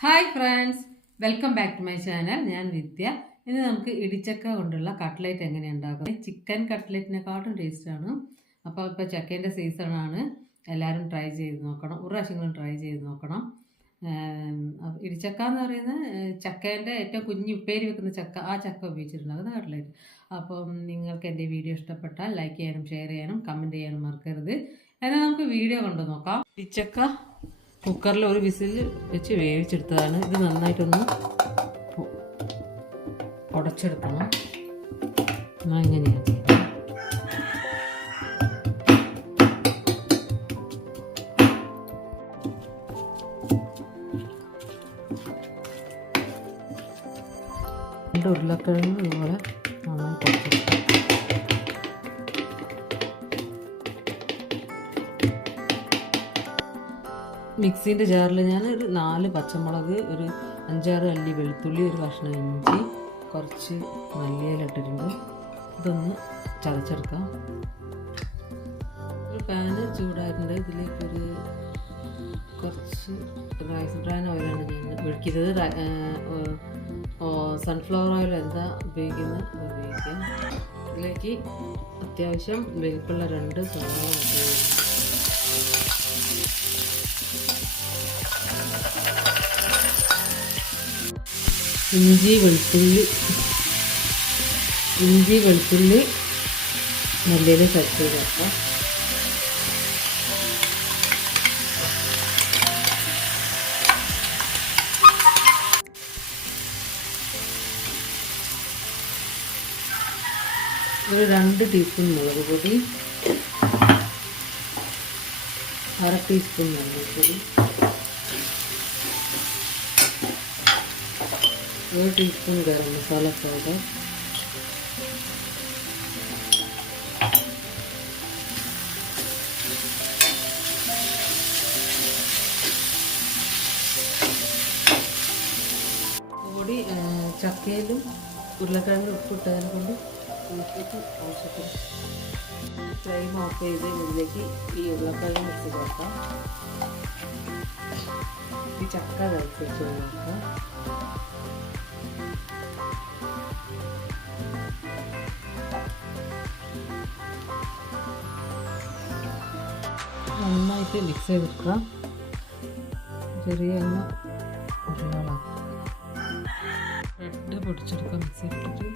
Hi friends welcome back to my channel ഞാൻ വിദ്യ. ഇന്ന് നമുക്ക് ഇടിച്ചക്ക കൊണ്ടുള്ള കട്ട്ലേറ്റ് എങ്ങനെ ഉണ്ടാക്കുന്നത്? ചിക്കൻ കട്ട്ലേറ്റിനെക്കാട്ടും ടേസ്റ്റാണ് അപ്പോൾ ഇപ്പോൾ ചക്കേന്റെ സീസണാണ് എല്ലാവരും ട്രൈ ചെയ്ത് നോക്കണം. ഒരു ട്രൈ ചെയ്ത് നോക്കണം. ഇടിച്ചക്ക എന്ന് പറയുന്നത് ചക്കേന്റെ ഏറ്റവും കുഞ്ഞു ഉപ്പേരി വെക്കുന്ന ചക്ക. ആ ചക്ക ഉപയോഗിച്ചിട്ടുണ്ടാകുന്ന കട്ട്ലേറ്റ് അപ്പം നിങ്ങൾക്ക് എന്റെ വീഡിയോ ഇഷ്ടപ്പെട്ടാൽ ലൈക്ക് ചെയ്യാനും ഷെയർ ചെയ്യാനും കമന്റ് ചെയ്യാനും മറക്കരുത്. എന്നാൽ നമുക്ക് വീഡിയോ കണ്ടു നോക്കാം. ഇടിച്ചക്ക കുക്കറിൽ ഒരു വിസിൽ വെച്ച് വേവിച്ചെടുത്തതാണ്. ഇത് നന്നായിട്ടൊന്ന് ഉടച്ചെടുക്കണം എന്നാൽ ഇങ്ങനെയാണ് ഉരുളക്കിഴങ്ങ് ഇതുപോലെ മിക്സീന്റെ ജാറിൽ ഞാൻ ഒരു നാല് പച്ചമുളക് ഒരു അഞ്ചാറ് അല്ലി വെളുത്തുള്ളി ഒരു കഷ്ണം ഇഞ്ചി കുറച്ച് മല്ലിയില ഇട്ടിട്ടുണ്ട്. ഇതൊന്ന് ചതച്ചെടുക്കാം. ഒരു പാന് ചൂടായിട്ടുണ്ട്. ഇതിലേക്ക് ഒരു കുറച്ച് റൈസ് ബ്രാൻ ഓയിലാണ് ഞാൻ ഒഴിക്കുന്നത്. സൺഫ്ലവർ ഓയിൽ എന്താ ഉപയോഗിക്കുന്നത് ഉപയോഗിക്കാം ഇതിലേക്ക് അത്യാവശ്യം വലിപ്പുള്ള രണ്ട് സവാള ഉപയോഗിക്കാം ഇഞ്ചി വെളുത്തുള്ളി. ഇഞ്ചി വെളുത്തുള്ളി നല്ലതിൽ ചട്ടി ചെയ്തേക്കാം ഒരു രണ്ട് ടീസ്പൂൺ മുളക് പൊടി. అర టీ స్పూన్ మల్లిపొడి ఒక teaspoon garam masala powder. పొడి చక్కేలు ఉర్లకాయలు ఉప్పు ఉంటుంది అనుకోండి ഇതിലേക്ക് ആവശ്യത്തിന് ഫ്ലെയിം ഓഫ് ചെയ്ത് ഇതിലേക്ക് ഈ ഉരുളക്കിഴങ്ങ് മിക്സ് ചേർക്കാം ഈ ചക്ക തിളപ്പിച്ച് നോക്കാം നന്നായിട്ട് മിക്സ് ചെയ്തെടുക്കാം ചെറിയ എണ്ണ ഉരുളകളാക്കുക ബ്രെഡ് പൊടിച്ചെടുക്കാം മിക്സ് ചെയ്തിട്ട്.